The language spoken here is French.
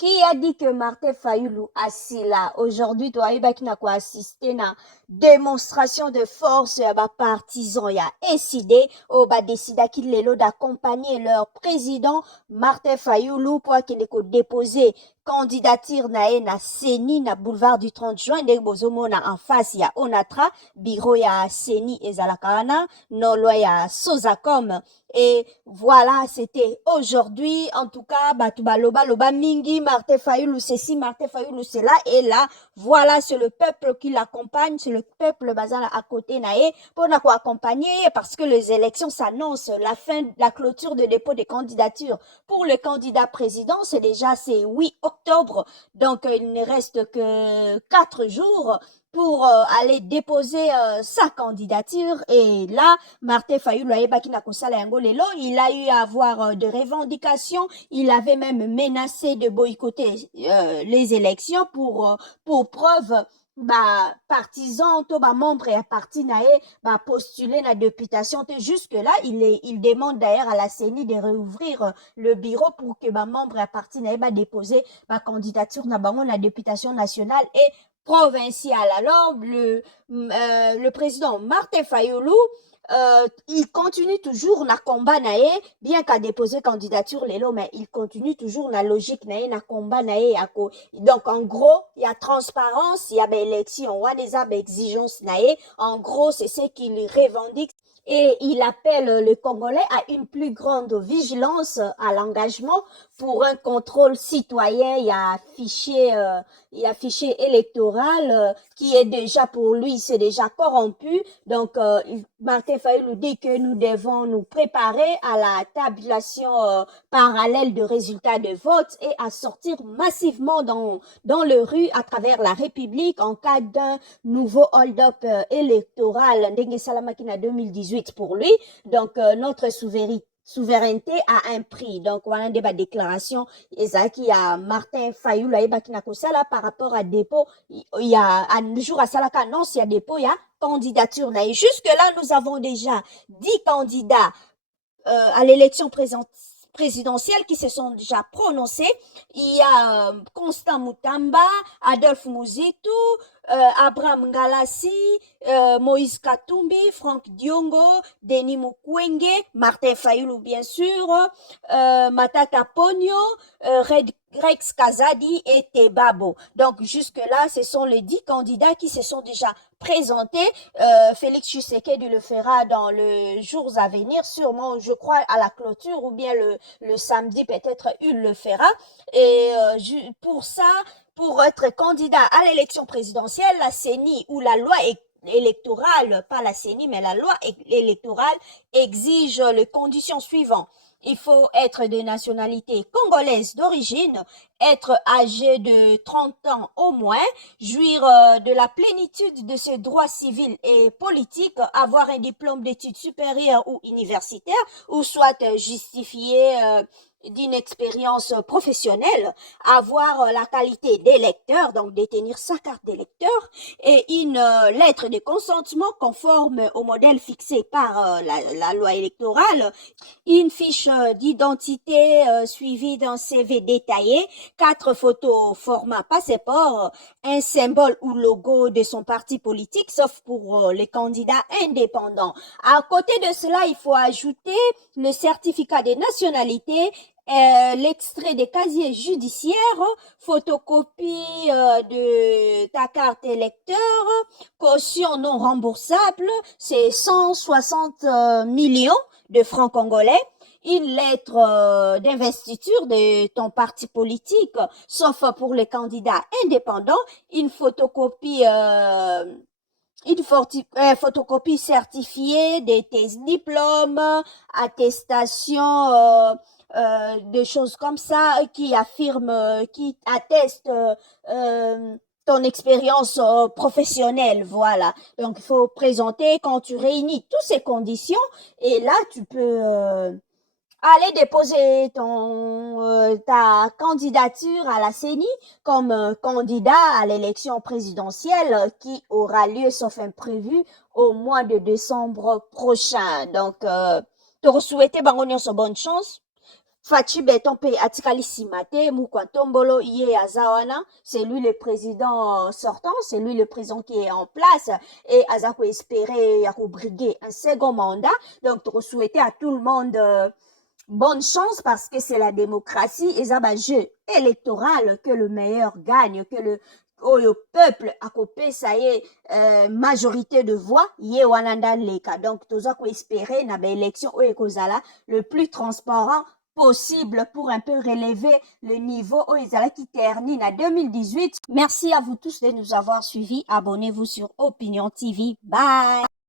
Qui a dit que Martin Fayulu assis là aujourd'hui, toi, il va assister na démonstration de force ya ba partisans ya décidé au ba décida qu'il est là d'accompagner leur président Martin Fayulu pour qu'il ait déposer candidature na Seni na boulevard du 30 juin ndenge bozomona en face ya Onatra bureau ya Seni ezalakana non loin ya Sozacom. Et voilà, c'était aujourd'hui. En tout cas, Batouba Loba Loba Mingi, Martin Fayulu, ceci, Martin Fayulu, cela. Et là, voilà, c'est le peuple qui l'accompagne, c'est le peuple bazar à côté naé pour nous accompagner parce que les élections s'annoncent, la fin, la clôture de dépôt des candidatures pour le candidat président, c'est 8 octobre. Donc, il ne reste que 4 jours pour aller déposer sa candidature. Et là, Martin Fayulu il a eu à avoir de revendications. Il avait même menacé de boycotter les élections pour preuve partisan to membre et parti nae postuler la députation jusque là il demande d'ailleurs à la CENI de réouvrir le bureau pour que membre et parti nae déposer candidature na bango la députation nationale et provinciale. Alors le président Martin Fayulu il continue toujours na combat nae bien qu'à déposer candidature lelo mais il continue toujours na logique nae na combat nae yako. Donc en gros il y a transparence, il y a élection, il y a des exigences nae. En gros c'est ce qu'il revendique et il appelle le Congolais à une plus grande vigilance à l'engagement pour un contrôle citoyen. Il y a fichier électoral qui est déjà pour lui, c'est déjà corrompu. Donc, Martin Fayulu dit que nous devons nous préparer à la tabulation parallèle de résultats de vote et à sortir massivement dans les rues à travers la République en cas d'un nouveau hold-up électoral. Ndenge Salamakina 2018 pour lui. Donc, notre souveraineté a un prix. Donc, on a des déclarations. Ezaki a Martin Fayulu là par rapport à dépôt. Il y a un jour à Salaka annonce, il y a dépôt, il y a candidature. Et jusque-là, nous avons déjà 10 candidats à l'élection présidentielle qui se sont déjà prononcés. Il y a Constant Mutamba, Adolphe Muzitu, Abraham Ngalassi, Moïse Katumbi, Franck Diongo, Denis Mukwege, Martin Fayulu bien sûr, Matata Ponyo, Rex Kazadi et Tebabo. Donc jusque-là, ce sont les 10 candidats qui se sont déjà présentés. Félix Tshisekedi le fera dans les jours à venir, sûrement, je crois, à la clôture ou bien le samedi, peut-être, il le fera. Et pour ça, pour être candidat à l'élection présidentielle, la CENI ou la loi électorale, pas la CENI, mais la loi électorale exige les conditions suivantes. Il faut être de nationalité congolaise d'origine, être âgé de 30 ans au moins, jouir de la plénitude de ses droits civils et politiques, avoir un diplôme d'études supérieures ou universitaires, ou soit justifié d'une expérience professionnelle, avoir la qualité d'électeur, donc détenir sa carte d'électeur, et une lettre de consentement conforme au modèle fixé par la loi électorale, une fiche d'identité suivie d'un CV détaillé, 4 photos format passeport, un symbole ou logo de son parti politique, sauf pour les candidats indépendants. À côté de cela, il faut ajouter le certificat de nationalité, l'extrait des casiers judiciaires, photocopie de ta carte électeur, caution non remboursable, c'est 160 millions de francs congolais, une lettre d'investiture de ton parti politique, sauf pour les candidats indépendants, une photocopie photocopie certifiée de tes diplômes, attestation, des choses comme ça qui affirment, qui attestent ton expérience professionnelle, voilà. Donc, il faut présenter quand tu réunis toutes ces conditions et là, tu peux aller déposer ta candidature à la CENI comme candidat à l'élection présidentielle qui aura lieu sauf imprévu au mois de décembre prochain. Donc, te souhaiter bonne chance. Fachi Betompe Atikali Simate, Mukwantombolo, Iye Azawana, c'est lui le président sortant, c'est lui le président qui est en place, et Azako espérer à briguer un second mandat. Donc, pour souhaiter à tout le monde bonne chance parce que c'est la démocratie et ça va jeu électoral que le meilleur gagne, que le peuple a copé ça y est majorité de voix yé wananda leka. Donc toza ko espérer na ba élection o ekozala le plus transparent possible pour un peu relever le niveau au Ezala qui termine à 2018. Merci à vous tous de nous avoir suivis. Abonnez-vous sur Opinion TV. Bye!